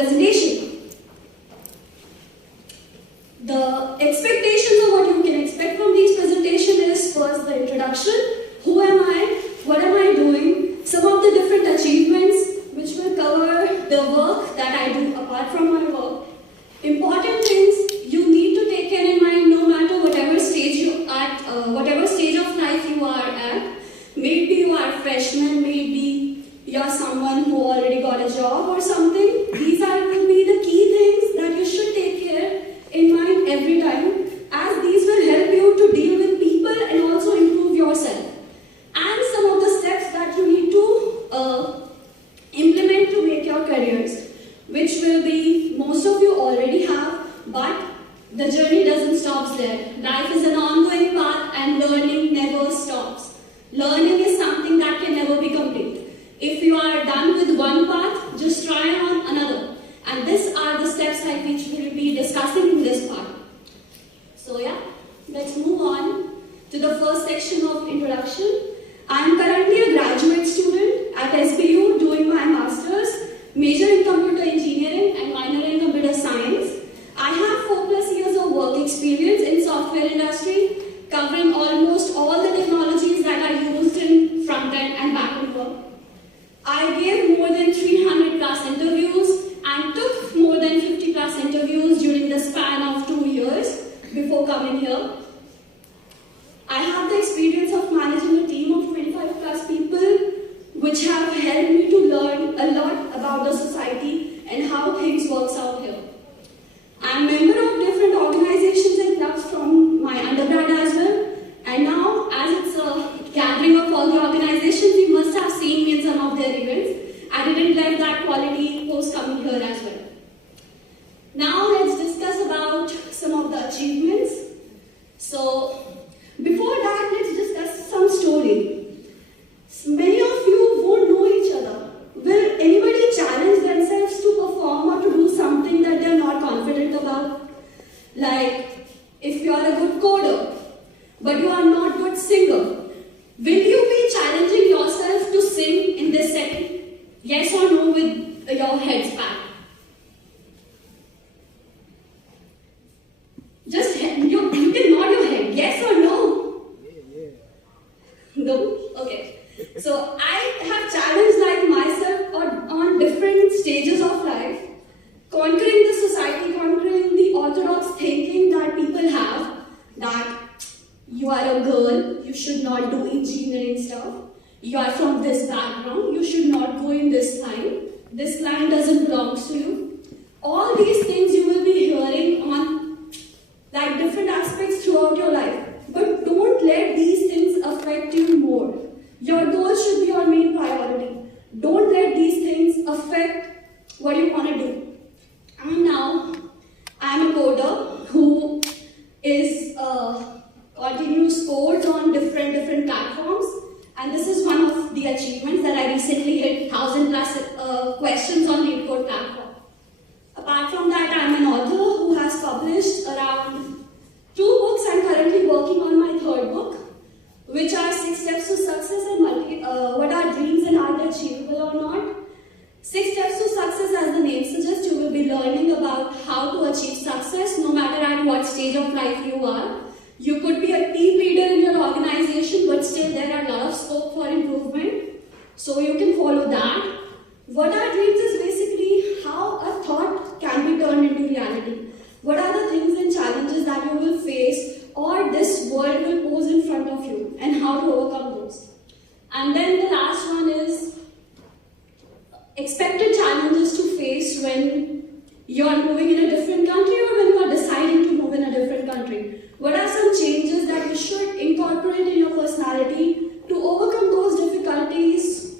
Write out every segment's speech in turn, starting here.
presentation. The expectations of what you can expect from these presentations is first the introduction. Who am I? What am I doing? Some of the different achievements which will cover the work that I do apart from my work. Important things you need to take care in mind no matter whatever stage you are at, whatever stage of life you are at. Maybe you are a freshman, maybe you are someone who already got a job or something. These will be the key things that you should take care in mind every time, as these will help you to deal with people and also improve yourself. And some of the steps that you need to implement to make your careers, which will be most of you already have, but the journey doesn't stop there. Life is an ongoing path and learning never stops. Learning is something that can never be complete. If you are done with one path, just try on another. And these are the steps like which we will be discussing in this part. So yeah, let's move on to the first section of introduction. I am currently a graduate student at SBU doing my master's, major in computer engineering and minor in computer science. I have 4+ years of work experience in software industry, covering almost all the technologies that are used in front-end and back-end work. I gave more than 300+ interviews and took more than 50+ interviews during the span of 2 years before coming here. I have the experience of managing a team of 25+ people, which have helped me to learn a lot about the society and how things work out here. I am a member of different organizations and clubs from my undergrad as well, and now as it's a gathering of all the organizations, you must have seen me in some of their events. I didn't let that quality post coming here as well. Now let's discuss about some of the achievements. So before that, let's discuss some story. Many of you won't know each other. Will anybody challenge themselves to perform or to do something that they're not confident about? Like, if you are a good coder, but you are not good singer, will you be challenging yourself to sing in this setting? Yes or no with your heads back? Just you can nod your head. Yes or no? No? Okay. So I have challenged like myself on different stages of life, conquering the society, conquering the orthodox thinking that people have, that you are a girl, you should not do engineering stuff, you are from this background, you should not go in this line doesn't belong to you. All these things you will be hearing on like different aspects throughout your life, but don't let these things affect you more. Your goals should be your main priority. Don't let these things affect what you want to do. And now, I'm a coder who is continues codes on different platforms, and this is one of the achievements that I recently hit 1,000+ questions on LeetCode platform. Apart from that, I'm an author who has published around 2 books. I'm currently working on my 3rd book, which are 6 Steps to Success and What Are Dreams and Are They Achievable or Not? 6 Steps to Success, as the name suggests, you will be learning about how to achieve success no matter at what stage of life you are. You could be a team leader in your organization, but still there are a lot of scope for improvement. So you can follow that. What Are Dreams is basically how a thought can be turned into reality. What are the things and challenges that you will face or this world will pose in front of you, and how to overcome those. And then the last one is expected challenges to face when you are moving in a different country or when you are deciding to move in a different country. What are some changes that you should incorporate in your personality to overcome those difficulties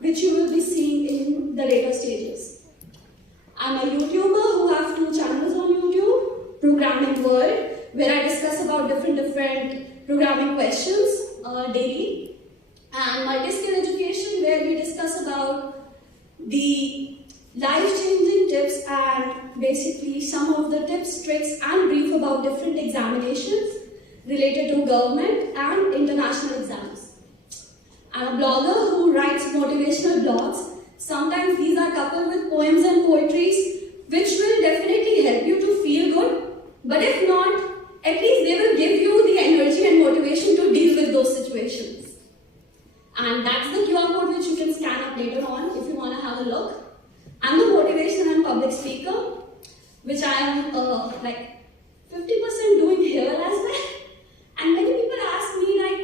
which you will be seeing in the later stages? I'm a YouTuber who have 2 channels on YouTube, Programming World, where I discuss about different programming questions daily, and Multi-Skill Education, where we discuss about the life-changing tips and basically some of the tips, tricks and brief about different examinations related to government and international exams. I'm a blogger who writes motivational blogs Sometimes these are coupled with poems and poetries, which will definitely help you to feel good. But if not, at least they will give you the energy and motivation to deal with those situations. And that's the QR code which you can scan up later on if you want to have a look. I'm the motivation and public speaker, which I am like 50% doing here as well. And many people ask me like,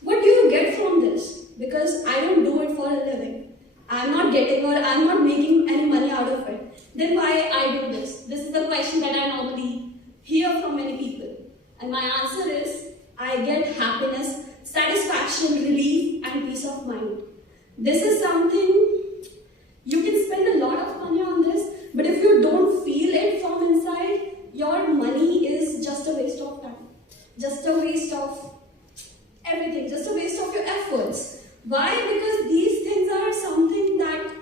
what do you get from this? Because I don't do it for a living. I'm not getting or I'm not making any money out of it. Then why I do this? This is the question that I normally hear from many people. And my answer is, I get happiness, satisfaction, relief, and peace of mind. This is something, you can spend a lot of money on this, but if you don't feel it from inside, your money is just a waste of time. Just a waste of everything, just a waste of your efforts. Why? Because these things are something that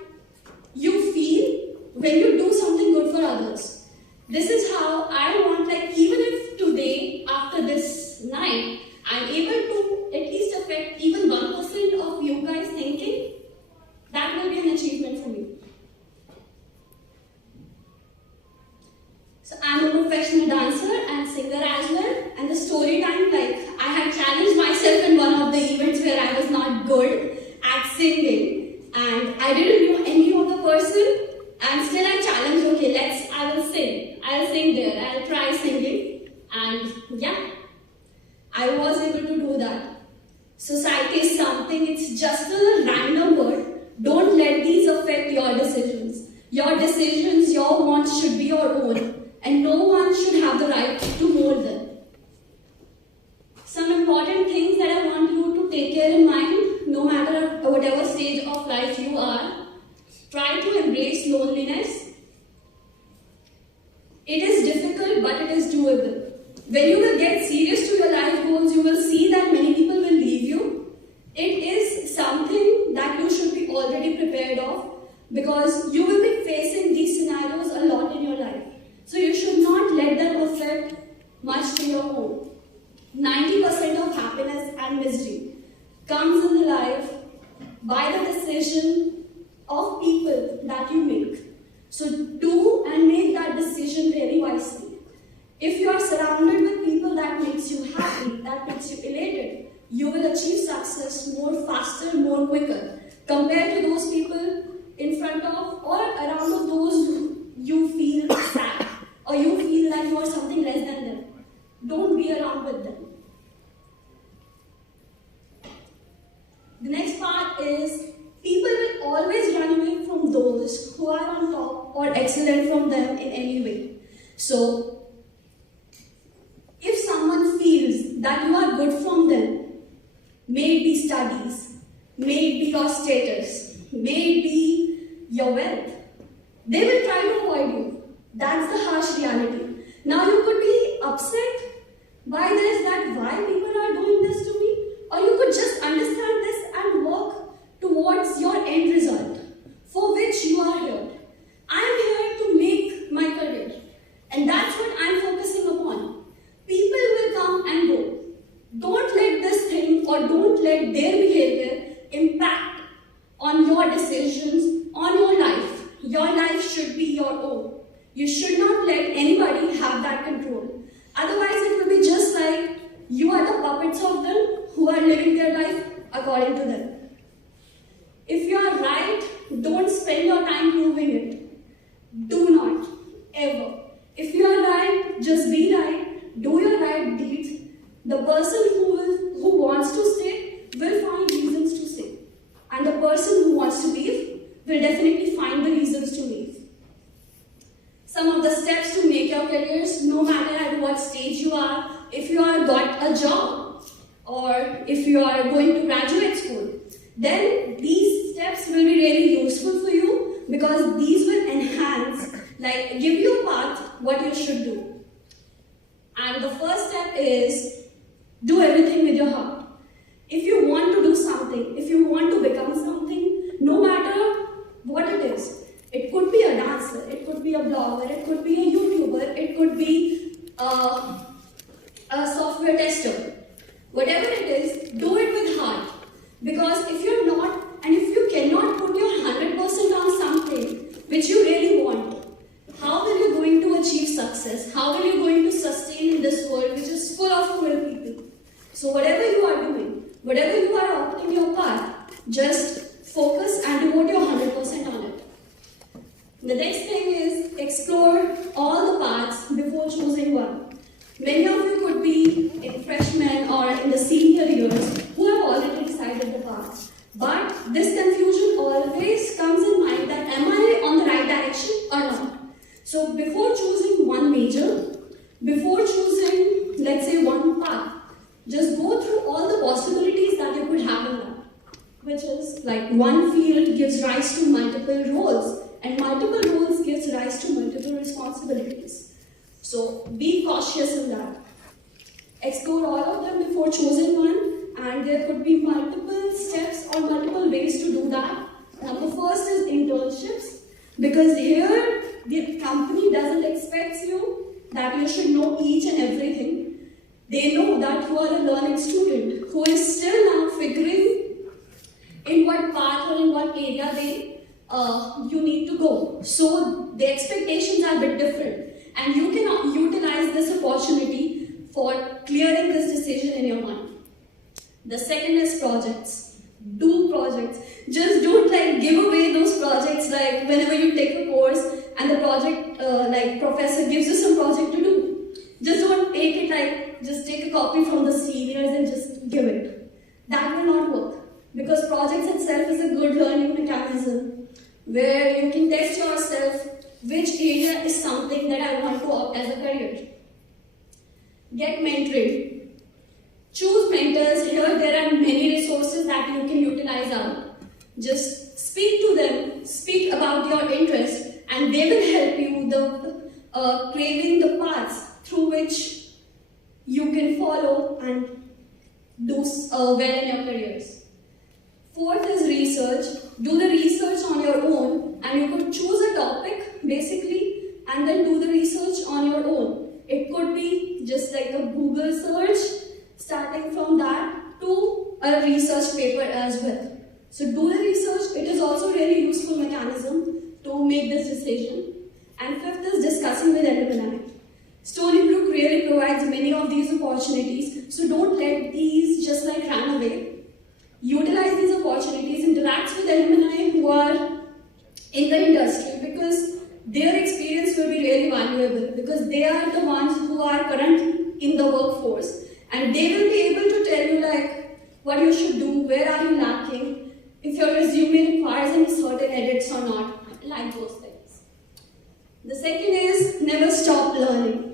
you feel when you do something good for others. This is how I want, like, even if today, after this night, I'm able to at least affect even 1% of you guys thinking, that will be an achievement for me. So I'm a professional dancer and singer as well. And the story time, like, I had challenged myself in one of the events where I was not good at singing. And I didn't know any of the person. And still I challenged, okay, I will sing. I'll sing there. I'll try singing. And yeah, I was able to do that. Society is something, it's just a random word. Don't let these affect your decisions. Your decisions, your wants should be your own. And no one should have the right to mold them. Some important things that I want you to take care in mind, no matter whatever stage of life you are. Try to embrace loneliness. It is difficult, but it is doable. When you will get serious to your life goals, you will see that many people will leave you. It is something that you should be already prepared of, because you will be facing these scenarios a lot in your life. So you should not let them affect much to your own. 90% of happiness and misery comes in the life by the decision of people that you make. So do and make that decision very wisely. If you are surrounded with people that makes you happy, that makes you elated, you will achieve success more faster, more quicker, compared to those people in front of or around of those you feel sad or you feel that you are something less than them. Don't be around with them. The next part is, people will always run away from those who are on top or excellent from them in any way. So, if someone feels that you are good from them, may it be studies, may it be your status, may it be your wealth, they will try to avoid you. That's the harsh reality. Now you could be upset by this, that why people are doing this to me, or you could just understand this and work towards your end result for which you are here. I am here to make my career, and that's what I am focusing upon. People will come and go. Don't let this thing or don't let their behavior impact on your decisions, on your life. Your life should be your own. You should not let anybody have that control. Otherwise, it will be just like you are the puppets of them who are living their life according to them. If you are right, don't spend your time proving it. Do not, ever. If you are right, just be right. Do your right deeds. The person who wants to stay will find reasons to stay. And the person who wants to leave will definitely find the reasons to leave. Some of the steps to make your careers, no matter at what stage you are, if you are got a job or if you are going to graduate school, then these steps will be really useful for you, because these will enhance, like give you a path what you should do. And the first step is, do everything with your heart. If you want to do something, if you want to become something, no matter what it is, it could be a dancer, it could be a blogger, it could be a YouTuber, it could be a software tester. Whatever it is, do it with heart. Because if you're not, and if you cannot The next thing is explore all the paths before choosing one. Many of you could be in freshmen or in the senior years who have already decided the path. But this confusion always comes in mind that am I on the right direction or not? So before choosing one major, before choosing, let's say, one path, just go through all the possibilities that you could have in that. Which is like one field gives rise to multiple roles, and multiple roles gives rise to multiple responsibilities. So be cautious in that. Explore all of them before choosing one, and there could be multiple steps or multiple ways to do that. Number first is internships, because here the company doesn't expect you that you should know each and everything. They know that you are a learning student who is still now figuring in what path or in what area you need to go. So the expectations are a bit different, and you can utilize this opportunity for clearing this decision in your mind. The second is projects. Do projects. Just don't give away those projects whenever you take a course and the project professor gives you some project to do. Just don't take it just take a copy from the seniors and just give it. That will not work. Because projects itself is a good learning mechanism where you can test yourself which area is something that I want to opt as a career. Get mentoring. Choose mentors. Here there are many resources that you can utilize out. Just speak to them, speak about your interest, and they will help you craving the paths through which you can follow and do well in your careers. Fourth is research. Do the research on your own, and you could choose a topic basically and then do the research on your own. It could be just like a Google search, starting from that to a research paper as well. So do the research. It is also a really useful mechanism to make this decision. And fifth is discussing with alumni. Stony Brook really provides many of these opportunities, so don't let these just run away. Utilize these opportunities, interact with alumni who are in the industry, because their experience will be really valuable, because they are the ones who are current in the workforce, and they will be able to tell you what you should do, where are you lacking, if your resume requires any certain edits or not, like those things. The second is never stop learning.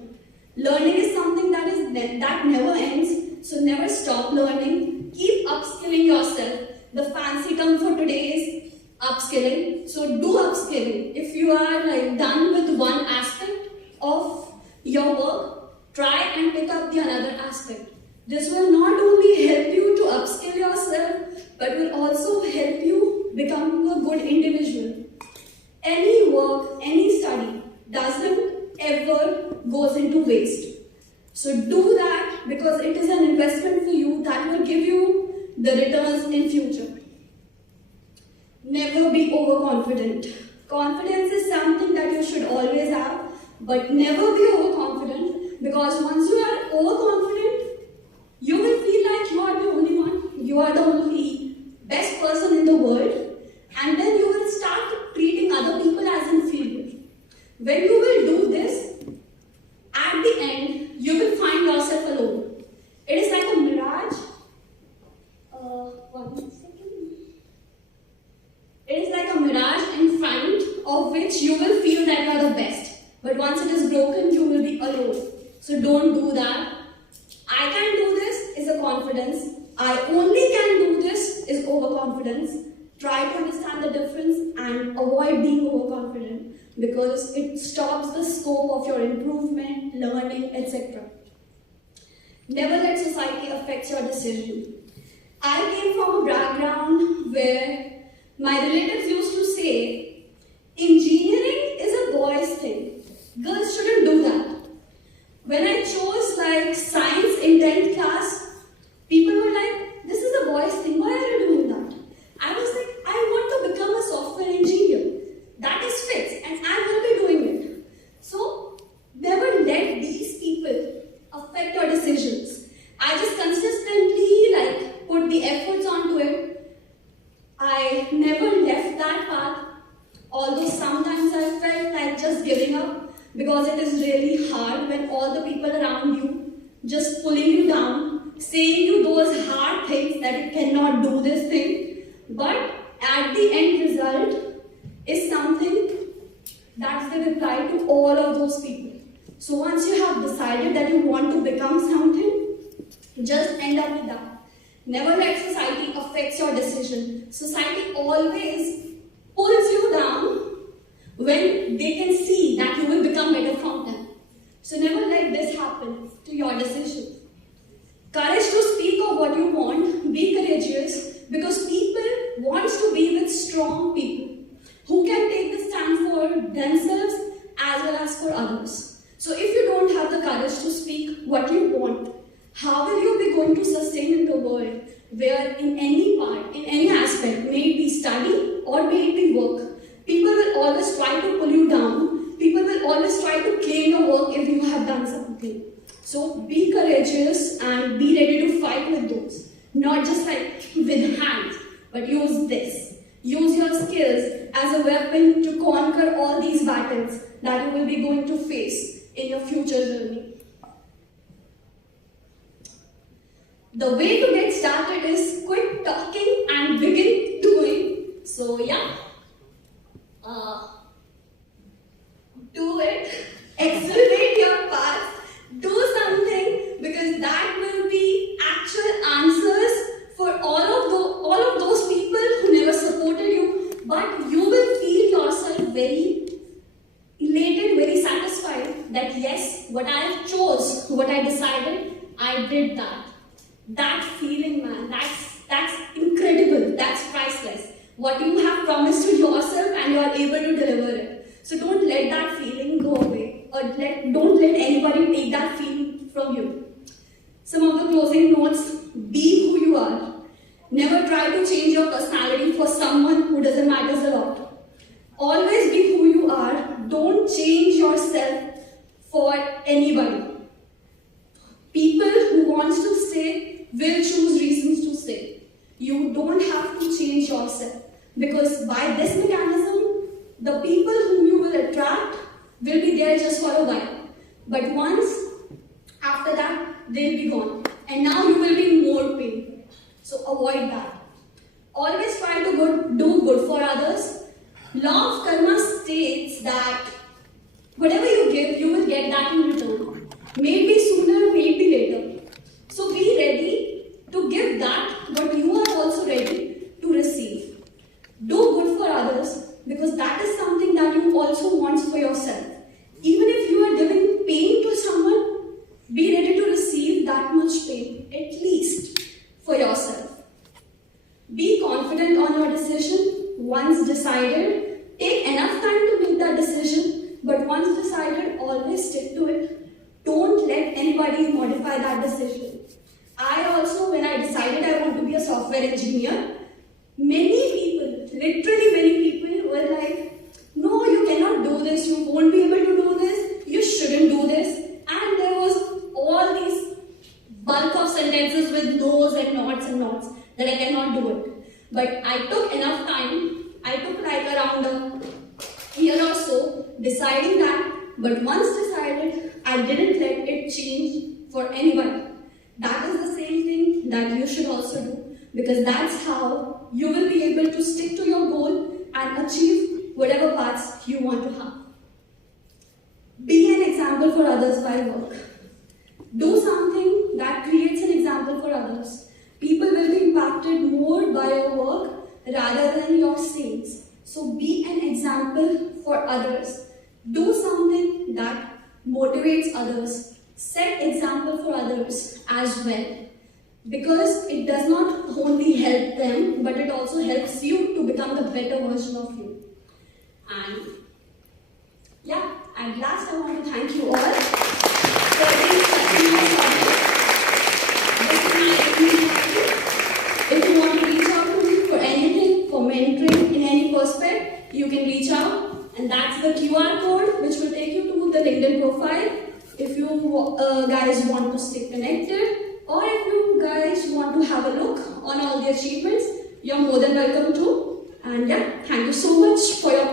Learning is something that never ends, so never stop learning. Keep upskilling yourself. The fancy term for today is upskilling. So do upskilling. If you are done with one aspect of your work, try and pick up the another aspect. This will not only help you to upskill yourself, but will also help you become a good individual. Any work, any study doesn't ever goes into waste. So do that, because it is an investment for you that will give you the returns in future. Never be overconfident. Confidence is something that you should always have, but never be overconfident, because once you are overconfident, you will feel like you are the only one, you are the only best person in the world, and then you will start treating other people as inferior. When you will do this, at the end, you will find yourself alone. It is like a mirage. It is like a mirage in front of which you will feel that you are the best. But once it is broken, you will be alone. So don't do that. I can do this is a confidence. I only can do this is overconfidence. Try to understand the difference and avoid being overconfident, because it stops the scope of your improvement, learning, etc. Never let society affect your decision. I came from a background where my relatives used to say, engineering is a boys' thing. Girls shouldn't do that. When I chose science in 10th class, people were like, this is a boys' thing, why are you doing that? I was like, I want to become a software engineer. That is fixed, and I will be doing it. So, never let these people affect your decisions. I just consistently put the efforts onto it. I never left that path giving up, because it is really hard when all the people around you just pulling you down, saying you those hard things that you cannot do this thing. But at the end result is something that's the reply to all of those people. So once you have decided that you want to become something, just end up with that. Never let society affect your decision. Society always pulls you down when they can see that you will become better from them. So never let this happen to your decision. Courage to speak of what you want, be courageous, because people want to be with strong people who can take the stand for themselves as well as for others. So if you don't have the courage to speak what you want, how will you be going to sustain in the world where in any part, in any aspect, may it be study or may it be work, people will always try to pull you down, people will always try to claim your work if you have done something. So be courageous and be ready to fight with those. Not just like with hands, but use this. Use your skills as a weapon to conquer all these battles that you will be going to face in your future journey. The way to get started is quit talking and begin doing. So yeah, do it, accelerate your path, do something, because that will be actual answers for all of those people who never supported you, but you will feel yourself very elated, very satisfied that yes, what I chose, what I decided, I did that. That feeling, man, that's incredible, that's priceless. What you have promised to yourself and you are able to deliver it. So don't let that feeling go away, or don't let anybody take that feeling from you. Some of the closing notes: be who you are. Never try to change your personality for someone who doesn't matter a lot. Always be who you are. Don't change yourself for anybody. People who want to stay will choose reasons to stay. You don't have to change yourself, because by this mechanism, the people whom you will attract will be there just for a while. But once after that, they'll be gone. And now you will be more pain. So avoid that. Always try to do good for others. Law of karma states that whatever you give, you will get that in return. Maybe sooner, maybe later. So be ready to give that, but you are also ready to receive. Do good for others, because that is something that you also want for yourself. Even if you are giving pain to someone, be ready to receive that much pain, at least for yourself. Be confident on your decision. Once decided, take enough time to make that decision, but once decided, always stick to it. Don't let anybody modify that decision. I also, when I decided I want to be a software engineer, many people, literally many people were like, no, you cannot do this, you won't be able to do this, you shouldn't do this. And there was all these bulk of sentences with no's and nots that I cannot do it. But I took enough time, I took like around a year or so deciding that, but once decided, I didn't let it change for anybody. That is the same thing that you should also do, because that's how you will be able to stick to your goal and achieve whatever paths you want to have. Be an example for others by work. Do something that creates an example for others. People will be impacted more by your work rather than your sayings. So be an example for others. Do something that motivates others. Set example for others as well. Because it does not only help them, but it also helps you to become the better version of you. And yeah, at last I want to thank you all for being such a nice audience. If you want to reach out to me for anything, for mentoring in any prospect, you can reach out, and that's the QR code which will take you to the LinkedIn profile. If you guys want to stay connected, or if you guys want to have a look on all the achievements, you're more than welcome to. And yeah, thank you so much for your